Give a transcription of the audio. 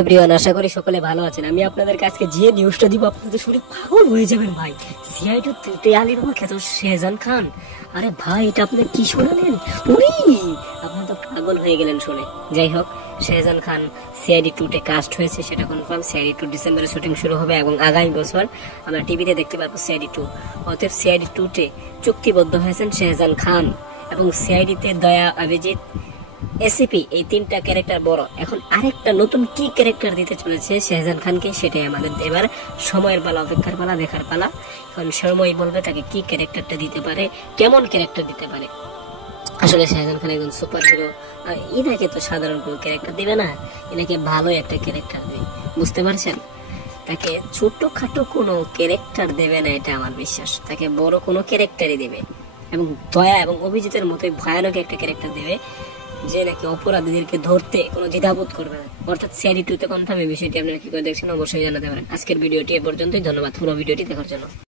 Everyone, আশা করি সকলে ভালো আছেন। আমি আপনাদের কাছে যে নিউজটা দিব আপনাদের শুনে পাগল হয়ে যাবেন ভাই। সিআইডি টেয়ালির খ্যাত শাহজাহান খান, আরে ভাই এটা আপনি কি শোনালেন? উনি আপনি তো পাগল হয়ে গেলেন শুনে। যাই হোক, শাহজাহান খান সিআইডি 2 কাস্ট হয়েছে, সেটা কনফার্ম। সিআইডি 2 ডিসেম্বরে শুটিং শুরু হবে এবং আগামী বছর আমরা টিভিতে দেখতে পারবো সিআইডি 2। অতএব সিআইডি 2 চুক্তিবদ্ধ হয়েছেন শাহজাহান খান এবং সিআইডিতে দয়া, অভিজিৎ, এসিপি, এই 3টা ক্যারেক্টার বড়। এখন আরেকটা নতুন কি ক্যারেক্টার দিতে চলেছে শাহজাহান খানকে, সেটাই আমাদের এবার সময়ের পালা, অপেক্ষার পালা, দেখার পালা। এখন সময় বলবে তাকে কি ক্যারেক্টারটা দিতে পারে, কেমন ক্যারেক্টার দিতে পারে। আসলে শাহজাহান খান একজন সুপার হিরো, ইনাকে তো সাধারণ কোনো ক্যারেক্টার দিবে না, এনাকে ভালো একটা ক্যারেক্টার দেবে, বুঝতে পারছেন? তাকে ছোটখাটো কোনো ক্যারেক্টার দেবে না, এটা আমার বিশ্বাস। তাকে বড় কোনো ক্যারেক্টারই দেবে এবং দয়া এবং অভিজিতের মতোই ভয়ানক একটা ক্যারেক্টার দেবে, যে নাকি অপরাধীদেরকে ধরতে কোনো দ্বিধাবোধ করবে না। অর্থাৎ সিআইডি 2 কনফার্ম। এই বিষয়টি আপনারা কি করে দেখছেন অবশ্যই জানাতে পারেন। আজকের ভিডিওটি এ পর্যন্তই। ধন্যবাদ পুরো ভিডিওটি দেখার জন্য।